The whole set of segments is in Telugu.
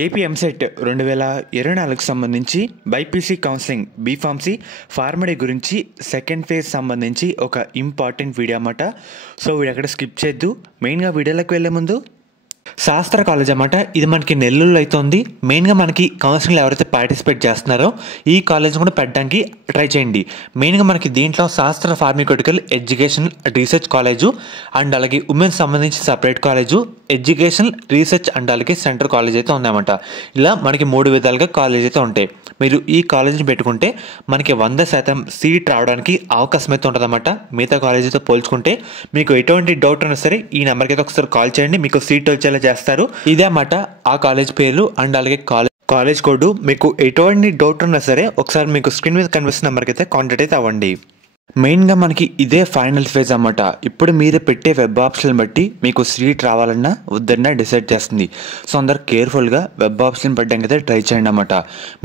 ఏపీ ఎంసెట్ 2024కు సంబంధించి బైపీసీ కౌన్సిలింగ్ బీఫార్మసీ ఫార్మడీ గురించి సెకండ్ ఫేజ్ సంబంధించి ఒక ఇంపార్టెంట్ వీడియో అన్నమాట. సో వీడియో అక్కడ స్కిప్ చేద్దు. మెయిన్గా వీడియోలోకి వెళ్ళే ముందు శాస్త్ర కాలేజ్ అన్నమాట. ఇది మనకి నెల్లూరులో అయితే ఉంది. మెయిన్గా మనకి కౌన్సిలింగ్లో ఎవరైతే పార్టిసిపేట్ చేస్తున్నారో ఈ కాలేజ్ కూడా పెట్టడానికి ట్రై చేయండి. మెయిన్గా మనకి దీంట్లో శాస్త్ర pharmaceutical education research college and అలాగే ఉమెన్స్ సంబంధించి separate college, education research and అలాగే సెంటర్ కాలేజ్ అయితే ఉందన్నమాట. ఇలా మనకి 3 విధాలుగా కాలేజ్ అయితే ఉంటాయి. మీరు ఈ కాలేజీని పెట్టుకుంటే మనకి 100% సీట్ రావడానికి అవకాశం అయితే ఉంటుందన్నమాట. మిగతా కాలేజీతో పోల్చుకుంటే మీకు ఎటువంటి డౌట్ ఉన్నా సరే ఈ నెంబర్కి అయితే ఒకసారి కాల్ చేయండి, మీకు సీట్ వచ్చేలా చేస్తారు. ఇదే అన్నమాట ఆ కాలేజ్ పేర్లు అండ్ అలాగే కాలేజ్ కోడ్. మీకు ఎటువంటి డౌట్ ఉన్నా సరే ఒకసారి మీకు స్క్రీన్ మీద కనిపిస్తున్న నెంబర్కి అయితే కాంటాక్ట్ అయితే అవ్వండి. మెయిన్గా మనకి ఇదే ఫైనల్ ఫేజ్ అన్నమాట. ఇప్పుడు మీరు పెట్టే వెబ్ ఆప్షన్ బట్టి మీకు సీట్ రావాలన్నా వద్దన్నా డిసైడ్ చేస్తుంది. సో అందరు కేర్ఫుల్గా వెబ్ ఆప్షన్ పెట్టడానికి అయితే ట్రై చేయండి అన్నమాట.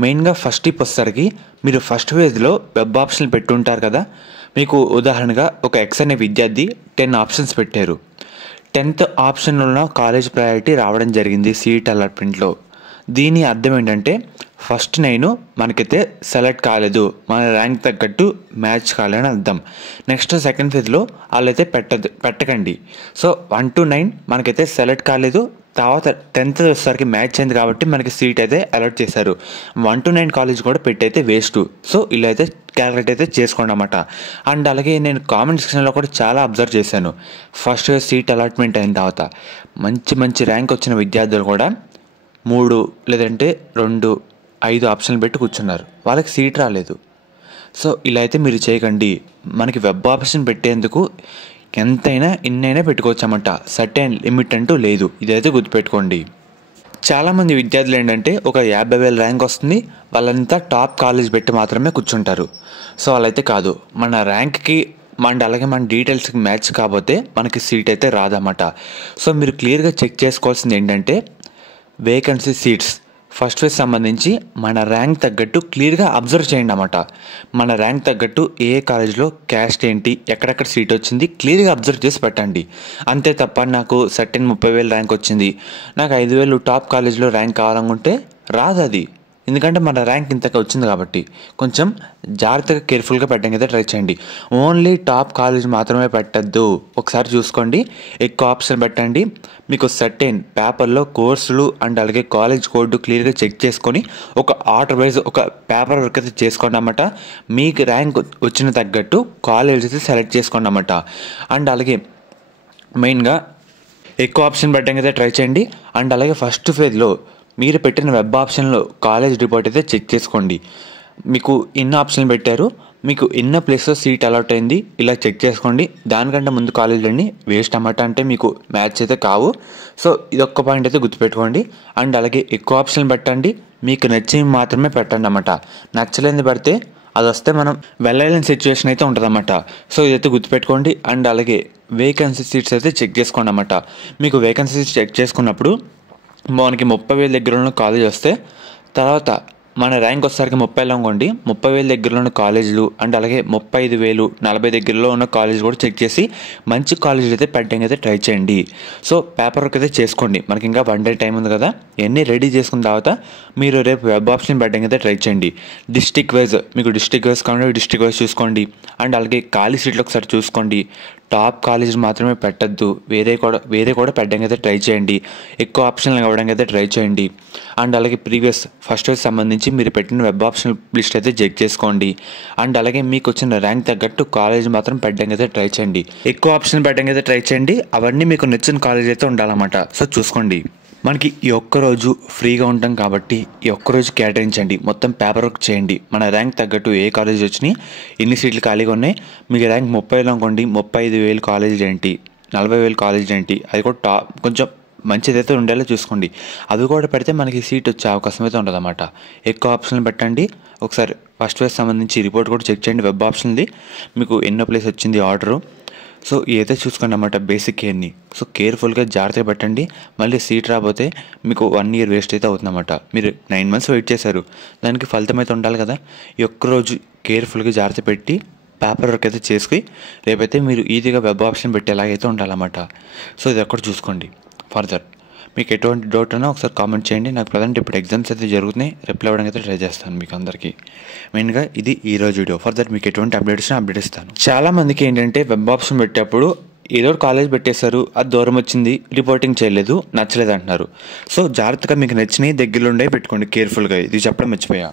మెయిన్గా ఫస్ట్ టిప్ వచ్చేసరికి మీరు ఫస్ట్ ఫేజ్లో వెబ్ ఆప్షన్ పెట్టుంటారు కదా. మీకు ఉదాహరణగా ఒక ఎక్స్ అనే విద్యార్థి 10 ఆప్షన్స్ పెట్టారు. 10th ఆప్షన్లో కాలేజ్ ప్రయారిటీ రావడం జరిగింది సీట్ అలాట్మెంట్లో. దీని అర్థం ఏంటంటే ఫస్ట్ 9 మనకైతే సెలెక్ట్ కాలేదు, మన ర్యాంక్ తగ్గట్టు మ్యాచ్ కాలేదని అర్థం. నెక్స్ట్ సెకండ్ ఫేజ్లో వాళ్ళైతే పెట్టకండి. సో 1 to 9 మనకైతే సెలెక్ట్ కాలేదు. తర్వాత 10th వచ్చేసరికి మ్యాచ్ అయింది కాబట్టి మనకి సీట్ అయితే అలాట్ చేశారు. 1 to 9 కాలేజ్ కూడా పెట్టయితే వేస్ట్. సో ఇలా అయితే క్యాలిక్యులేట్ అయితే చేసుకోండి అన్నమాట. అండ్ అలాగే నేను కామెంట్ సెక్షన్లో కూడా చాలా అబ్జర్వ్ చేశాను. ఫస్ట్ సీట్ అలాట్మెంట్ అయిన తర్వాత మంచి ర్యాంక్ వచ్చిన విద్యార్థులు కూడా 3 లేదంటే 2, 5 ఆప్షన్లు పెట్టి కూర్చున్నారు, వాళ్ళకి సీట్ రాలేదు. సో ఇలా అయితే మీరు చేయకండి. మనకి వెబ్ ఆప్షన్ పెట్టేందుకు ఎంతైనా ఇన్నైనా పెట్టుకోవచ్చన్నమాట. సర్టెన్ లిమిట్ అంటూ లేదు, ఇదైతే గుర్తుపెట్టుకోండి. చాలామంది విద్యార్థులు ఏంటంటే ఒక 50,000 ర్యాంక్ వస్తుంది, వాళ్ళంతా టాప్ కాలేజ్ పెట్టి మాత్రమే కూర్చుంటారు. సో అలా అయితే కాదు. మన ర్యాంక్కి అలాగే మన డీటెయిల్స్కి మ్యాచ్ కాకపోతే మనకి సీట్ అయితే రాదన్నమాట. సో మీరు క్లియర్గా చెక్ చేసుకోవాల్సింది ఏంటంటే వేకెన్సీ సీట్స్ ఫస్ట్ ఫేజ్ సంబంధించి మన ర్యాంక్ తగ్గట్టు క్లియర్గా అబ్జర్వ్ చేయండి అన్నమాట. మన ర్యాంక్ తగ్గట్టు ఏ కాలేజ్లో క్యాస్ట్ ఏంటి, ఎక్కడెక్కడ సీట్ వచ్చింది క్లియర్గా అబ్జర్వ్ చేసి పెట్టండి. అంతే తప్ప నాకు సర్టెన్ 30,000 ర్యాంక్ వచ్చింది, నాకు 5,000 టాప్ కాలేజ్లో ర్యాంక్ కావాలనుకుంటే రాదు అది. ఎందుకంటే మన ర్యాంక్ ఇంతగా వచ్చింది కాబట్టి కొంచెం జాగ్రత్తగా కేర్ఫుల్గా పెట్టడానికి అయితే ట్రై చేయండి. ఓన్లీ టాప్ కాలేజ్ మాత్రమే పెట్టద్దు. ఒకసారి చూసుకోండి, ఎక్కువ ఆప్షన్ పెట్టండి. మీకు సర్టెన్ పేపర్లో కోర్సులు అండ్ అలాగే కాలేజ్ కోడ్ క్లియర్గా చెక్ చేసుకొని ఒక ఆర్డర్ వైజ్ ఒక పేపర్ వర్క్ అయితే చేసుకోండి అన్నమాట. మీకు ర్యాంక్ వచ్చిన తగ్గట్టు కాలేజ్ అయితే సెలెక్ట్ చేసుకోండి అన్నమాట. అండ్ అలాగే మెయిన్గా ఎక్కువ ఆప్షన్ పెట్టడానికి అయితే ట్రై చేయండి. అండ్ అలాగే ఫస్ట్ ఫేజ్లో మీరు పెట్టిన వెబ్ ఆప్షన్లో కాలేజ్ రిపోర్ట్ అయితే చెక్ చేసుకోండి. మీకు ఎన్ని ఆప్షన్లు పెట్టారు, మీకు ఎన్నో ప్లేస్లో సీట్ అలాట్ అయింది, ఇలా చెక్ చేసుకోండి. దానికంటే ముందు కాలేజీలన్నీ వేస్ట్ అన్నమాట, అంటే మీకు మ్యాచ్ అయితే కావు. సో ఇదొక్క పాయింట్ అయితే గుర్తుపెట్టుకోండి. అండ్ అలాగే ఎక్కువ ఆప్షన్లు పెట్టండి, మీకు నచ్చినవి మాత్రమే పెట్టండి అన్నమాట. నచ్చలేని పెడితే అది వస్తే మనం వెళ్ళలేని సిచ్యువేషన్ అయితే ఉంటుందన్నమాట. సో ఇదైతే గుర్తుపెట్టుకోండి. అండ్ అలాగే వేకెన్సీ సీట్స్ అయితే చెక్ చేసుకోండి అన్నమాట. మీకు వేకెన్సీ సీట్స్ చెక్ చేసుకున్నప్పుడు మనకి 30,000 దగ్గర ఉన్న కాలేజ్ వస్తే తర్వాత మన ర్యాంక్ వచ్చేసరికి 30,000 అనుకోండి, 30,000 దగ్గరలో ఉన్న కాలేజీలు అండ్ అలాగే 35,000, 40 దగ్గరలో ఉన్న కాలేజ్ కూడా చెక్ చేసి మంచి కాలేజీలు అయితే పెట్టడానికి అయితే ట్రై చేయండి. సో పేపర్ వర్క్ అయితే చేసుకోండి. మనకి ఇంకా 1 day టైం ఉంది కదా, ఇవన్నీ రెడీ చేసుకున్న తర్వాత మీరు రేపు వెబ్ ఆప్షన్ పెట్టడానికి అయితే ట్రై చేయండి. డిస్ట్రిక్ట్ వైజ్ మీకు డిస్ట్రిక్ట్ వైజ్ కావాలి, డిస్ట్రిక్ట్ వైజ్ చూసుకోండి. అండ్ అలాగే ఖాళీ సీట్లు ఒకసారి చూసుకోండి. టాప్ కాలేజ్ మాత్రమే పెట్టద్దు, వేరే కూడా పెట్టడానికి అయితే ట్రై చేయండి. ఎక్కువ ఆప్షన్లు ఇవ్వడానికి అయితే ట్రై చేయండి. అండ్ అలాగే ప్రీవియస్ ఫస్ట్ ఇయర్ సంబంధించి మీరు పెట్టిన వెబ్ ఆప్షన్ లిస్ట్ అయితే చెక్ చేసుకోండి. అండ్ అలాగే మీకు వచ్చిన ర్యాంక్ తగ్గట్టు కాలేజ్ మాత్రం పెట్టడానికి అయితే ట్రై చేయండి. ఎక్కువ ఆప్షన్ పెట్టడానికి అయితే ట్రై చేయండి. అవన్నీ మీకు నచ్చిన కాలేజ్ అయితే ఉండాలన్నమాట. సో చూసుకోండి. మనకి ఈ ఒక్కరోజు ఫ్రీగా ఉంటాం కాబట్టి ఈ ఒక్కరోజు కేటాయించండి, మొత్తం పేపర్ వర్క్ చేయండి. మన ర్యాంక్ తగ్గట్టు ఏ కాలేజ్ వచ్చినాయి, ఎన్ని సీట్లు ఖాళీగా ఉన్నాయి, మీకు ర్యాంక్ 30,000 అనుకోండి, 35,000 కాలేజీలు ఏంటి, 40,000 కాలేజీలు ఏంటి, అది కూడా కొంచెం మంచిదైతే ఉండేలా చూసుకోండి. అవి కూడా పెడితే మనకి సీట్ వచ్చే అవకాశం అయితే ఉంటుందన్నమాట. ఎక్కువ ఆప్షన్లు పెట్టండి. ఒకసారి ఫస్ట్ ఫేజ్ సంబంధించి రిపోర్ట్ కూడా చెక్ చేయండి. వెబ్ ఆప్షన్ది మీకు ఎన్నో ప్లేస్ వచ్చింది ఆర్డరు. సో ఇదైతే చూసుకోండి అన్నమాట బేసిక్ కేర్ని. సో కేర్ఫుల్గా జాగ్రత్తగా పెట్టండి. మళ్ళీ సీట్ రాకపోతే మీకు 1 year వేస్ట్ అయితే అవుతుందన్నమాట. మీరు 9 months వెయిట్ చేశారు, దానికి ఫలితం అయితే ఉండాలి కదా. ఈ ఒక్కరోజు కేర్ఫుల్గా జాగ్రత్త పెట్టి పేపర్ వర్క్ అయితే చేసుకుని రేపైతే మీరు ఈజీగా వెబ్ ఆప్షన్ పెట్టేలాగైతే ఉండాలన్నమాట. సో ఇది ఒక్కటి చూసుకోండి. ఫర్దర్ మీకు ఎటువంటి డౌట్ ఉన్నా ఒకసారి కామెంట్ చేయండి. నాకు ప్రజెంట్ ఇప్పుడు ఎగ్జామ్స్ అయితే జరుగుతున్నాయి, రిప్లై అవ్వడానికి అయితే ట్రై చేస్తాను మీకు అందరికీ. మెయిన్గా ఇది ఈరోజు వీడియో. ఫర్దర్ మీకు ఎటువంటి అప్డేట్ ఇస్తాను. చాలామందికి ఏంటంటే వెబ్ ఆప్షన్ పెట్టేటప్పుడు ఏదో కాలేజ్ పెట్టేశారు, అది దూరం వచ్చింది, రిపోర్టింగ్ చేయలేదు, నచ్చలేదు అంటున్నారు. సో జాగ్రత్తగా మీకు నచ్చినవి దగ్గరలో ఉండే పెట్టుకోండి కేర్ఫుల్గా. ఇది చెప్పడం మర్చిపోయా.